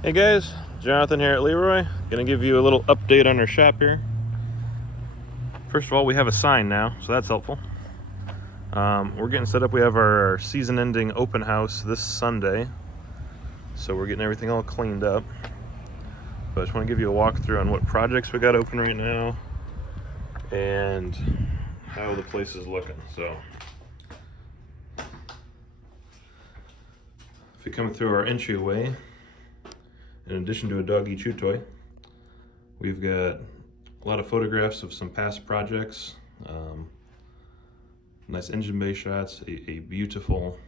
Hey guys, Jonathan here at Leroy. Gonna give you a little update on our shop here. First of all, we have a sign now, so that's helpful. We're getting set up. We have our season-ending open house this Sunday, so we're getting everything all cleaned up. But I just want to give you a walkthrough on what projects we got open right now and how the place is looking. So, if you come through our entryway, in addition to a doggy chew toy, we've got a lot of photographs of some past projects, nice engine bay shots, a beautiful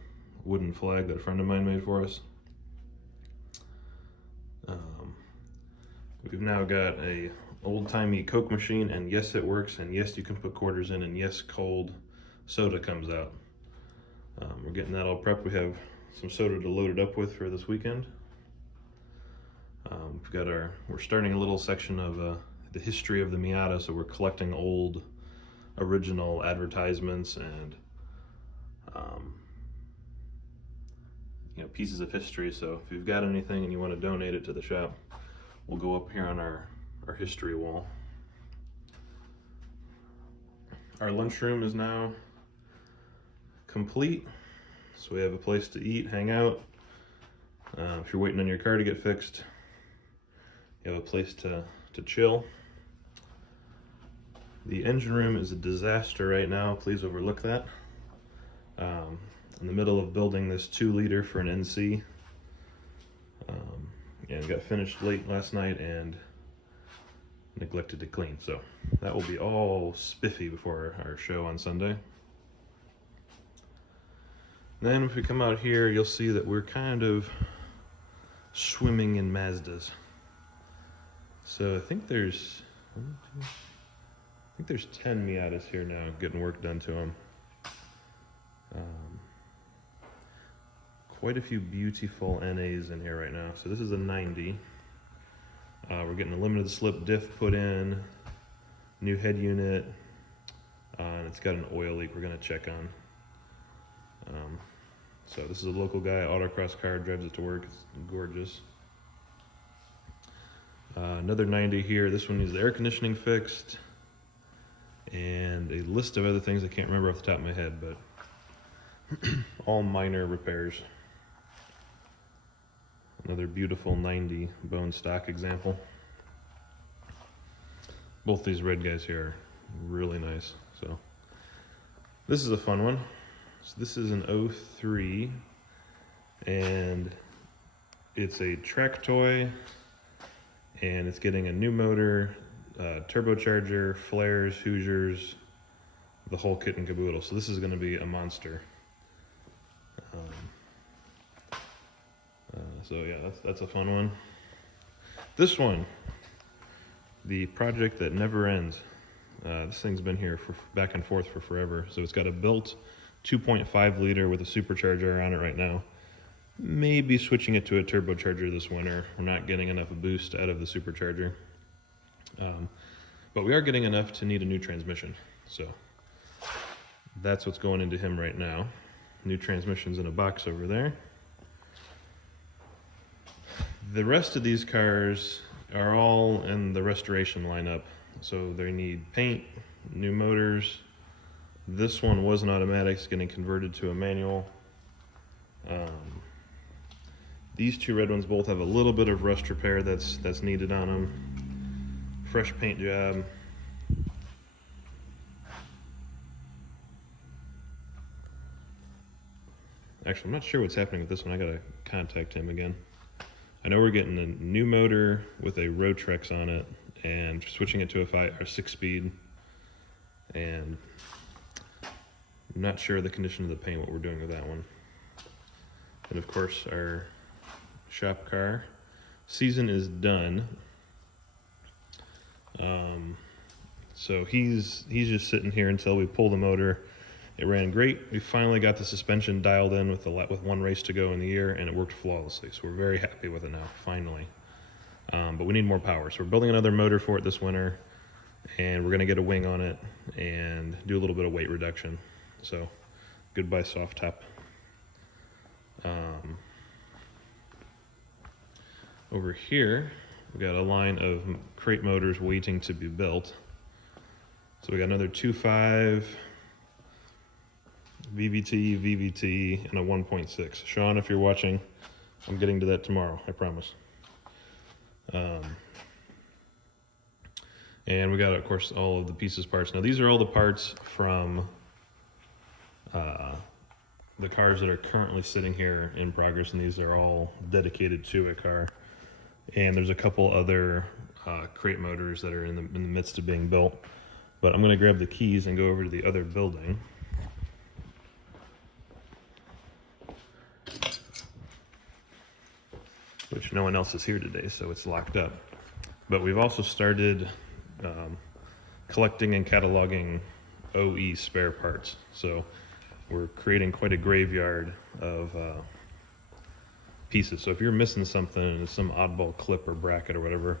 wooden flag that a friend of mine made for us. We've now got a old-timey Coke machine, and yes, it works, and yes, you can put quarters in, and yes, cold soda comes out. We're getting that all prepped. We have some soda to load it up with for this weekend. We're starting a little section of the history of the Miata, so we're collecting old original advertisements and pieces of history. So if you've got anything and you want to donate it to the shop, we'll go up here on our history wall. Our lunchroom is now complete, so we have a place to eat, hang out. If you're waiting on your car to get fixed, you have a place to chill. The engine room is a disaster right now. Please overlook that. In the middle of building this 2-liter for an NC. And got finished late last night and neglected to clean. So that will be all spiffy before our show on Sunday. Then if we come out here, you'll see that we're kind of swimming in Mazdas. So I think there's 10 Miatas here now getting work done to them. Quite a few beautiful NAs in here right now. So this is a 90. We're getting a limited slip diff put in, new head unit, and it's got an oil leak we're gonna check on. So this is a local guy, autocross car, drives it to work, it's gorgeous. Another 90 here. This one needs the air conditioning fixed and a list of other things I can't remember off the top of my head, but all minor repairs. Another beautiful 90 bone stock example. Both these red guys here are really nice. So this is a fun one. So this is an 03 and it's a track toy, and it's getting a new motor, turbocharger, flares, Hoosiers, the whole kit and caboodle. So this is going to be a monster. So yeah, that's a fun one. This one, the project that never ends. This thing's been here for back and forth for forever. So it's got a built 2.5 liter with a supercharger on it right now. Maybe switching it to a turbocharger this winter. We're not getting enough boost out of the supercharger. But we are getting enough to need a new transmission. So that's what's going into him right now. New transmission's in a box over there. The rest of these cars are all in the restoration lineup. So they need paint, new motors. This one was an automatic, it's getting converted to a manual. These two red ones both have a little bit of rust repair that's needed on them. Fresh paint job. Actually, I'm not sure what's happening with this one. I gotta contact him again. I know we're getting a new motor with a Rotrex on it and switching it to a 6-speed. And I'm not sure of the condition of the paint, what we're doing with that one. And of course, our shop car season is done. So he's just sitting here until we pull the motor. It ran great. We finally got the suspension dialed in with one race to go in the year, and it worked flawlessly. So we're very happy with it now, finally. But we need more power. So we're building another motor for it this winter, and we're gonna get a wing on it and do a little bit of weight reduction. So goodbye soft top. Over here, we got a line of crate motors waiting to be built. So we got another 2.5 VVT, VVT, and a 1.6. Sean, if you're watching, I'm getting to that tomorrow, I promise. And we got, of course, all of the pieces parts. Now, these are all the parts from the cars that are currently sitting here in progress, and these are all dedicated to a car. And there's a couple other crate motors that are in the midst of being built. But I'm going to grab the keys and go over to the other building. Which no one else is here today, so it's locked up. But we've also started collecting and cataloging OE spare parts. So we're creating quite a graveyard of pieces. So if you're missing something, some oddball clip or bracket or whatever,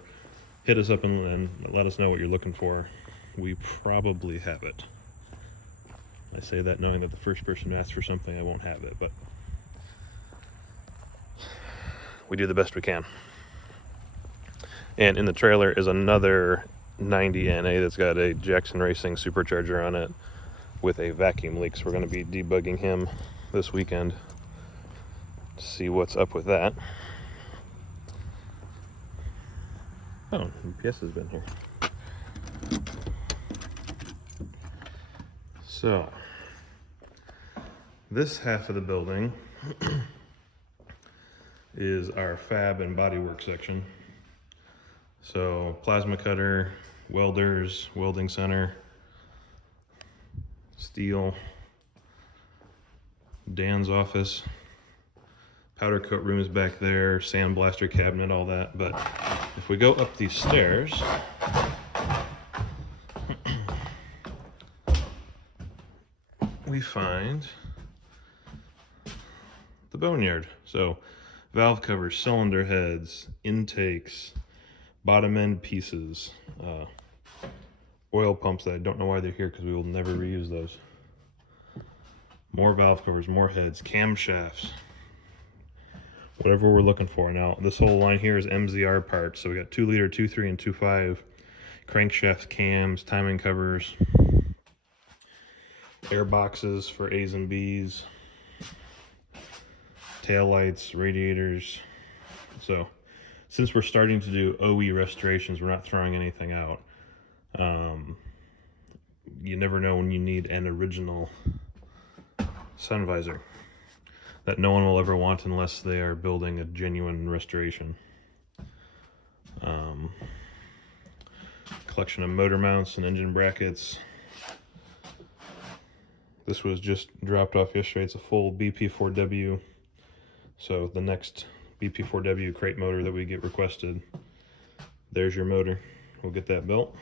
hit us up and let us know what you're looking for. We probably have it. I say that knowing that the first person who asks for something, I won't have it, but we do the best we can. And in the trailer is another 90 NA that's got a Jackson Racing supercharger on it with a vacuum leak. So we're going to be debugging him this weekend to see what's up with that. Oh, UPS has been here. So, this half of the building is our fab and bodywork section. So plasma cutter, welders, welding center, steel, Dan's office, powder coat room is back there, sandblaster cabinet, all that. But if we go up these stairs, we find the boneyard. So valve covers, cylinder heads, intakes, bottom end pieces, oil pumps that I don't know why they're here because we will never reuse those. More valve covers, more heads, camshafts, whatever we're looking for. Now this whole line here is MZR parts. So we got 2 liter, 2.3, and 2.5 crankshafts, cams, timing covers, air boxes for A's and B's, tail lights, radiators. So since we're starting to do OE restorations, we're not throwing anything out. You never know when you need an original sun visor that no one will ever want unless they are building a genuine restoration. Collection of motor mounts and engine brackets. This was just dropped off yesterday. It's a full BP4W. So the next BP4W crate motor that we get requested, there's your motor. We'll get that built.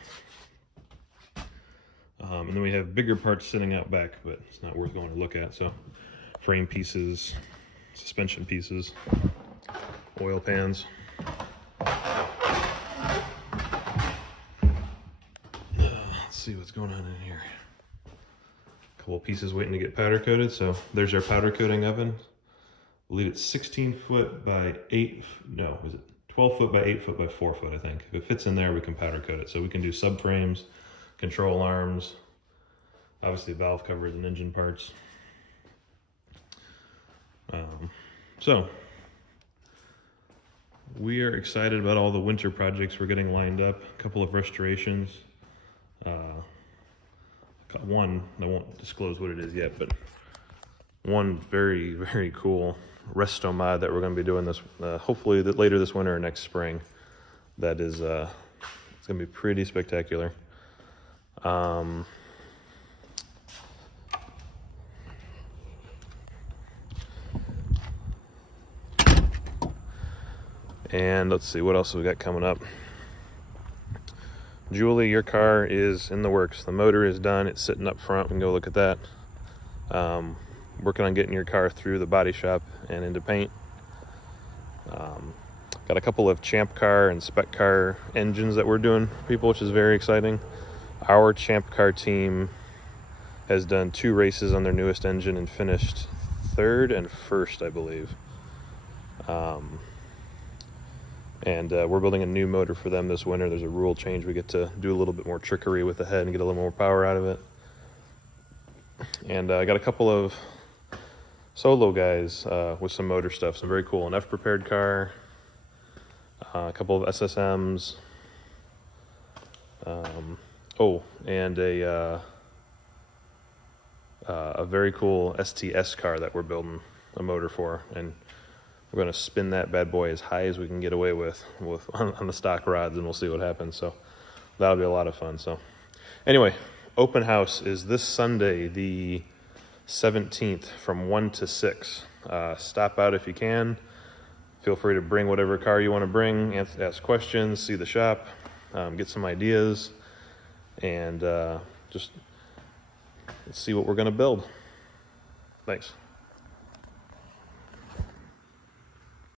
And then we have bigger parts sitting out back, but it's not worth going to look at. So frame pieces, suspension pieces, oil pans. Let's see what's going on in here. A couple pieces waiting to get powder coated. So there's our powder coating oven. I believe it's 16 foot by 8, no, is it 12 foot by 8 foot by 4 foot, I think. If it fits in there, we can powder coat it. So we can do subframes, control arms, obviously valve covers and engine parts. So we are excited about all the winter projects we're getting lined up. A couple of restorations. One, I won't disclose what it is yet, but one very, very cool resto mod that we're going to be doing this, hopefully later this winter or next spring. That is, it's going to be pretty spectacular. And let's see what else we got coming up. Julie, your car is in the works. The motor is done. It's sitting up front. We can go look at that. Working on getting your car through the body shop and into paint. Got a couple of Champ Car and Spec Car engines that we're doing for people, which is very exciting. Our Champ Car team has done 2 races on their newest engine and finished 3rd and 1st, I believe. And we're building a new motor for them this winter. There's a rule change. We get to do a little bit more trickery with the head and get a little more power out of it. And I got a couple of solo guys with some motor stuff, some very cool. An F-prepared car, a couple of SSMs, and a very cool STS car that we're building a motor for, and we're going to spin that bad boy as high as we can get away with on the stock rods, and we'll see what happens. So that'll be a lot of fun. So anyway, open house is this Sunday, the 17th, from 1 to 6. Stop out if you can. Feel free to bring whatever car you want to bring, ask questions, see the shop, get some ideas, and just let's see what we're going to build. Thanks.